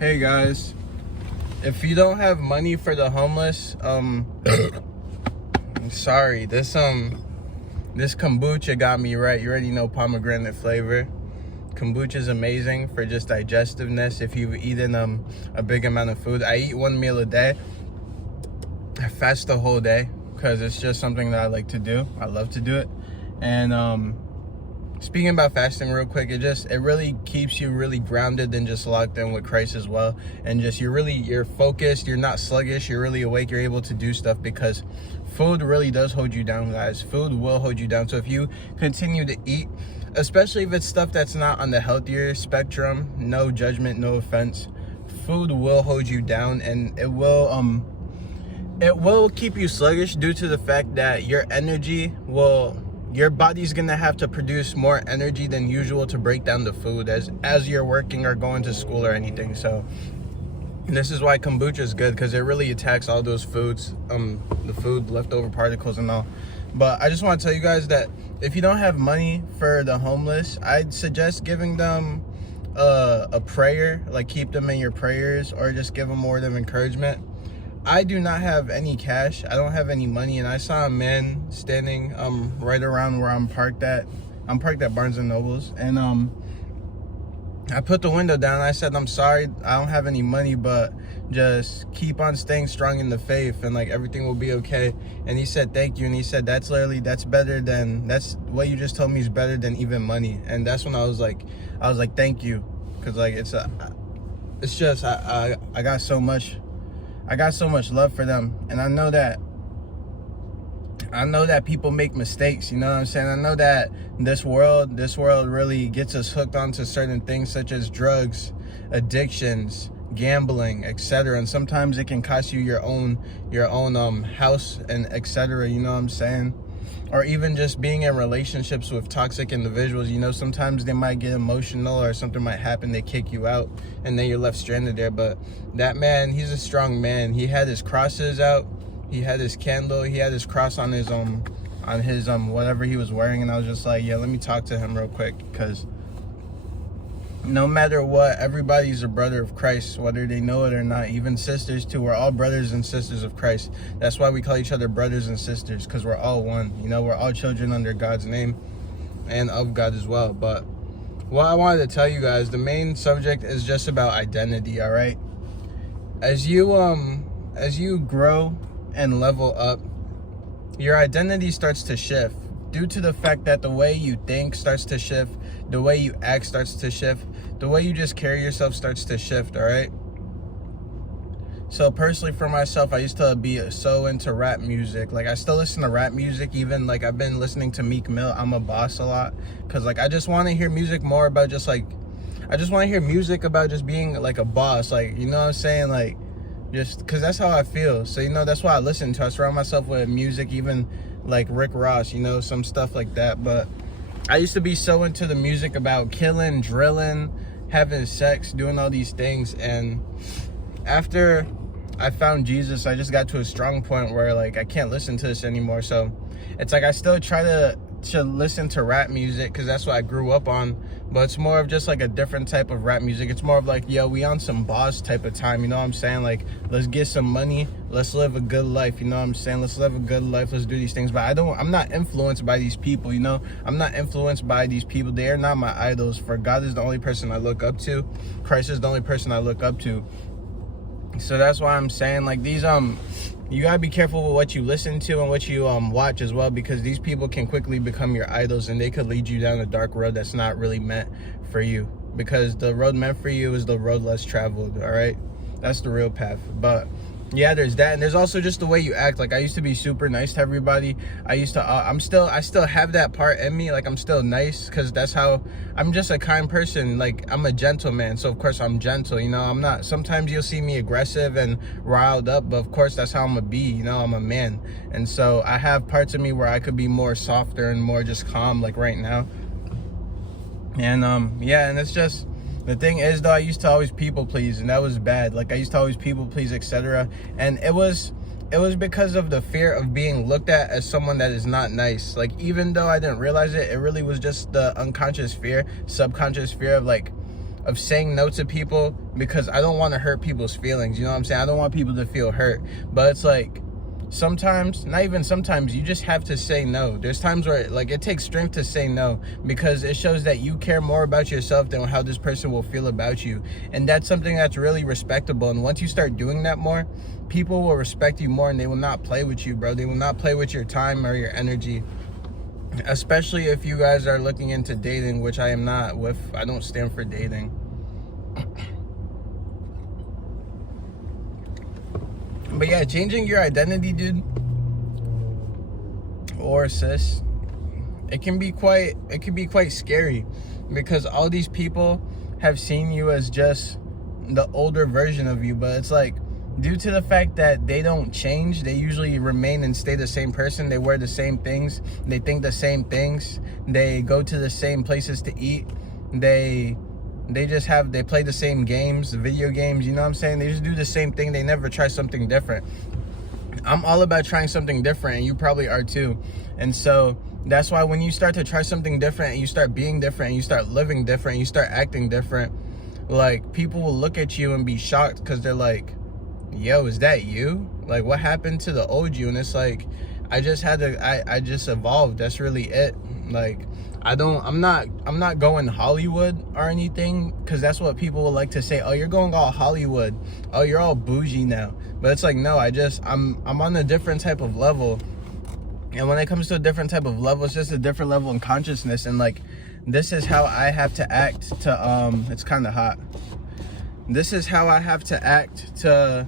Hey guys, if you don't have money for the homeless, I'm sorry. This kombucha got me right. You already know pomegranate flavor. Kombucha is amazing for just digestiveness. If you've eaten a big amount of food, I eat one meal a day. I fast the whole day because it's just something that I like to do. I love to do it. And speaking about fasting real quick, it really keeps you really grounded and just locked in with Christ as well. And just you're focused, you're not sluggish, you're really awake, you're able to do stuff because food really does hold you down, guys. Food will hold you down. So if you continue to eat, especially if it's stuff that's not on the healthier spectrum, no judgment, no offense, food will hold you down, and it will keep you sluggish due to the fact that your body's gonna have to produce more energy than usual to break down the food as you're working or going to school or anything. So this is why kombucha is good, because it really attacks all those foods, the food leftover particles and all. But I just want to tell you guys that if you don't have money for the homeless, I'd suggest giving them a prayer, like keep them in your prayers, or just give them word of encouragement. I do not have any cash. I don't have any money, and I saw a man standing right around where I'm parked at. I'm parked at Barnes and Nobles, and I put the window down. I said, "I'm sorry, I don't have any money, but just keep on staying strong in the faith, and like everything will be okay." And he said, "Thank you." And he said, that's what you just told me is better than even money." And that's when I was like, "Thank you," because like I got so much love for them, and I know that people make mistakes, you know what I'm saying? I know that this world really gets us hooked onto certain things such as drugs, addictions, gambling, etc. And sometimes it can cost you your own house and etc. You know what I'm saying? Or even just being in relationships with toxic individuals, you know, sometimes they might get emotional or something might happen, they kick you out, and then you're left stranded there. But that man, he's a strong man. He had his crosses out, he had his candle, he had his cross on his whatever he was wearing, and I was just like, yeah, let me talk to him real quick, because no matter what, everybody's a brother of Christ, whether they know it or not. Even sisters too. We're all brothers and sisters of Christ. That's why we call each other brothers and sisters, because we're all one. You know, we're all children under God's name and of God as well. But what I wanted to tell you guys, the main subject is just about identity, all right? As you grow and level up, your identity starts to shift due to the fact that the way you think starts to shift, the way you act starts to shift, the way you just carry yourself starts to shift, all right? So personally for myself, I used to be so into rap music. Like I still listen to rap music, even like I've been listening to Meek Mill, I'm a Boss a lot, because like I just want to hear music more about just being like a boss, like, you know what I'm saying? Like, just because that's how I feel. So, you know, that's why I listen to. I surround myself with music, even like Rick Ross, you know, some stuff like that. But I used to be so into the music about killing, drilling, having sex, doing all these things. And after I found Jesus, I just got to a strong point where like I can't listen to this anymore. So it's like I still try to listen to rap music because that's what I grew up on, but it's more of just like a different type of rap music. It's more of like, yo, we on some boss type of time, you know what I'm saying? Like, let's get some money, let's live a good life, you know what I'm saying? Let's live a good life, let's do these things. But I'm not influenced by these people, you know? I'm not influenced by these people. They are not my idols. For God is the only person I look up to. Christ is the only person I look up to. So that's why I'm saying, like, these you gotta be careful with what you listen to and what you watch as well, because these people can quickly become your idols, and they could lead you down a dark road that's not really meant for you, because the road meant for you is the road less traveled, all right? That's the real path. But yeah, there's that, and there's also just the way you act. Like I used to be super nice to everybody. I still have that part in me. Like I'm still nice, because that's how I'm, just a kind person. Like I'm a gentleman, so of course I'm gentle, you know. I'm not, sometimes you'll see me aggressive and riled up, but of course that's how I'm gonna be, you know. I'm a man, and so I have parts of me where I could be more softer and more just calm, like right now. And yeah, and it's just, the thing is though, I used to always people please, and that was bad. Like I used to always people please, etc. And it was because of the fear of being looked at as someone that is not nice. Like even though I didn't realize it, it really was just the unconscious fear, subconscious fear of like, of saying no to people because I don't want to hurt people's feelings. You know what I'm saying? I don't want people to feel hurt. But it's like, sometimes, not even sometimes, you just have to say no. There's times where like it takes strength to say no, because it shows that you care more about yourself than how this person will feel about you. And that's something that's really respectable. And once you start doing that more, people will respect you more, and they will not play with you, bro. They will not play with your time or your energy. Especially if you guys are looking into dating, which I am not with. I don't stand for dating. But yeah, changing your identity, dude, or sis, it can be quite scary, because all these people have seen you as just the older version of you. But it's like, due to the fact that they don't change, they usually remain and stay the same person. They wear the same things, they think the same things, they go to the same places to eat, they play the same games, video games, you know what I'm saying? They just do the same thing. They never try something different. I'm all about trying something different, and you probably are too. And so that's why when you start to try something different, and you start being different, and you start living different, and you start acting different, like, people will look at you and be shocked, because they're like, yo, is that you? Like, what happened to the old you? And it's like, I just evolved. That's really it. Like, I'm not going Hollywood or anything, because that's what people will like to say. Oh, you're going all Hollywood. Oh, you're all bougie now. But it's like, no, I'm on a different type of level. And when it comes to a different type of level, it's just a different level in consciousness. And like, this is how I have to act to, it's kind of hot. This is how I have to act to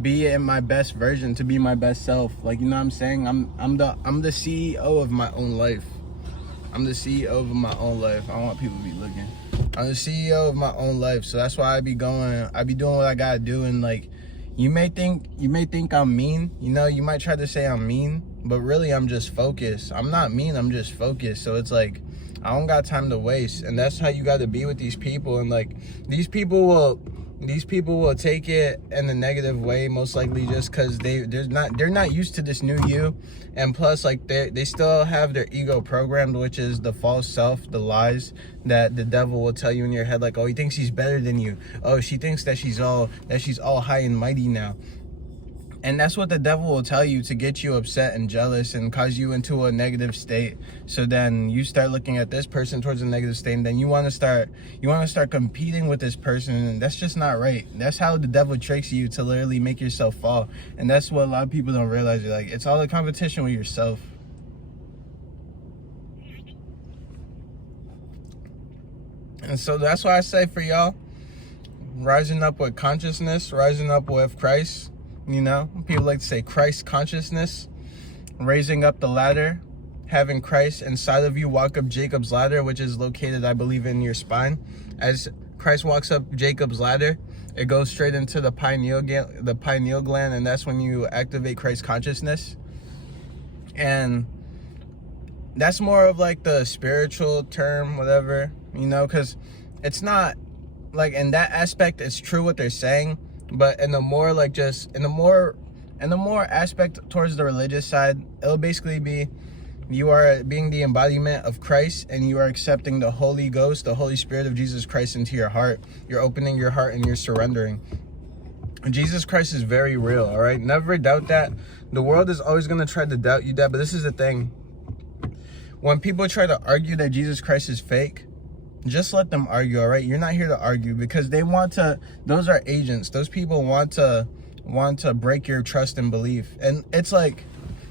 be in my best version, to be my best self. Like, you know what I'm saying? I'm the CEO of my own life. I'm the CEO of my own life. I don't want people to be looking. I'm the CEO of my own life. So that's why I be doing what I gotta do. And like, you may think I'm mean, you know, you might try to say I'm mean, but really I'm just focused. I'm not mean, I'm just focused. So it's like, I don't got time to waste. And that's how you got to be with these people. And like, these people will take it in a negative way, most likely, just because they're not used to this new you. And plus, like, they still have their ego programmed, which is the false self, the lies that the devil will tell you in your head, like, oh, he thinks he's better than you. Oh, she thinks that she's all high and mighty now. And that's what the devil will tell you, to get you upset and jealous and cause you into a negative state. So then you start looking at this person towards a negative state, and then you want to start competing with this person, and that's just not right. That's how the devil tricks you, to literally make yourself fall. And that's what a lot of people don't realize. Like, it's all a competition with yourself. And so that's why I say, for y'all, rising up with consciousness, rising up with Christ. You know, people like to say Christ consciousness, raising up the ladder, having Christ inside of you walk up Jacob's ladder, which is located, I believe, in your spine. As Christ walks up Jacob's ladder, it goes straight into the pineal gland, and that's when you activate Christ consciousness. And that's more of like the spiritual term, whatever, you know, because it's not like, in that aspect, it's true what they're saying. But in the more aspect towards the religious side, it'll basically be, you are being the embodiment of Christ, and you are accepting the Holy Ghost, the Holy Spirit of Jesus Christ, into your heart. You're opening your heart and you're surrendering. Jesus Christ is very real, all right? Never doubt that. The world is always going to try to doubt you that, but this is the thing. When people try to argue that Jesus Christ is fake, just let them argue, all right? You're not here to argue, because they want to, those are agents. Those people want to break your trust and belief. And it's like,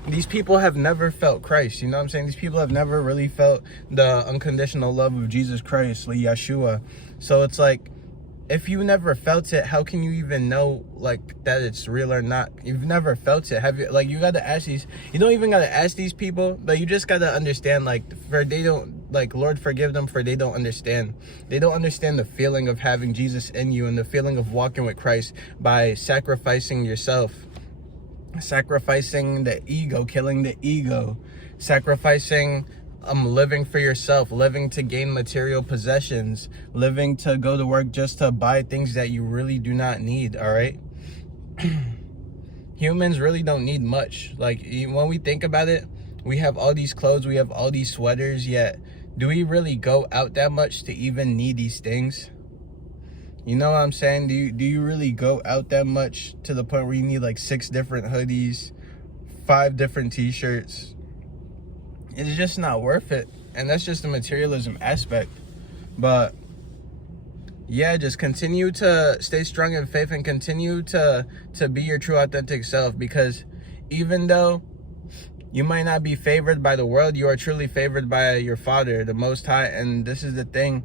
these people have never felt Christ, you know what I'm saying? These people have never really felt the unconditional love of Jesus Christ, like Yeshua. So it's like, if you never felt it, how can you even know, like, that it's real or not? You've never felt it. Have you? Like, you got to ask these. You don't even got to ask these people, but you just got to understand, like, Lord, forgive them, for they don't understand. They don't understand the feeling of having Jesus in you, and the feeling of walking with Christ by sacrificing yourself, sacrificing the ego, killing the ego, sacrificing living for yourself, living to gain material possessions, living to go to work just to buy things that you really do not need, all right? Humans really don't need much. Like, when we think about it, we have all these clothes, we have all these sweaters, yet do we really go out that much to even need these things? You know what I'm saying? Do you really go out that much to the point where you need like 6 different hoodies, 5 different t-shirts? It's just not worth it. And that's just the materialism aspect. But yeah, just continue to stay strong in faith and continue to be your true authentic self, because even though you might not be favored by the world, you are truly favored by your Father, the Most High. And this is the thing.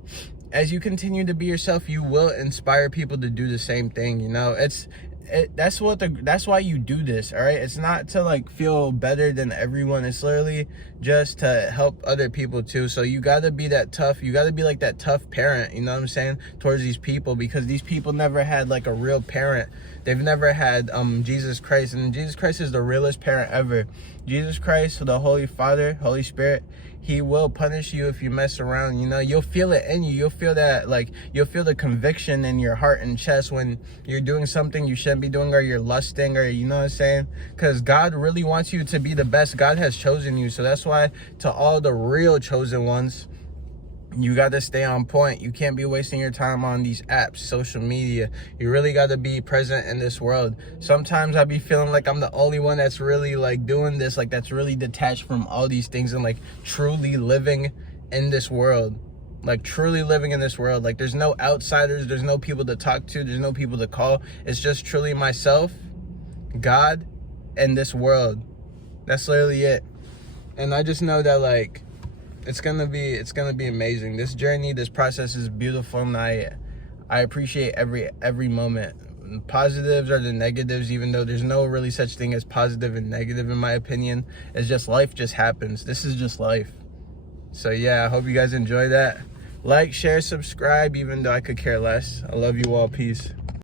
As you continue to be yourself, you will inspire people to do the same thing. You know, that's why you do this. All right, it's not to like feel better than everyone. It's literally just to help other people too. So you got to be that tough. You got to be like that tough parent, you know what I'm saying, towards these people, because these people never had like a real parent. They've never had Jesus Christ, and Jesus Christ is the realest parent ever. Jesus Christ, the Holy Father, Holy Spirit, he will punish you if you mess around. You know, you'll feel it in you. You'll feel that, like, you'll feel the conviction in your heart and chest when you're doing something you shouldn't be doing, or you're lusting, or, you know what I'm saying? Because God really wants you to be the best. God has chosen you. So that's why, to all the real chosen ones, you got to stay on point. You can't be wasting your time on these apps, social media. You really got to be present in this world. Sometimes I be feeling like I'm the only one that's really like doing this, like that's really detached from all these things and like truly living in this world. Like truly living in this world. Like there's no outsiders, there's no people to talk to, there's no people to call. It's just truly myself, God, and this world. That's literally it. And I just know that like it's gonna be amazing. This journey, this process is beautiful, and I appreciate every moment. Positives are the negatives, even though there's no really such thing as positive and negative in my opinion. It's just life just happens. This is just life. So yeah, I hope you guys enjoy that. Like, share, subscribe, even though I could care less. I love you all. Peace.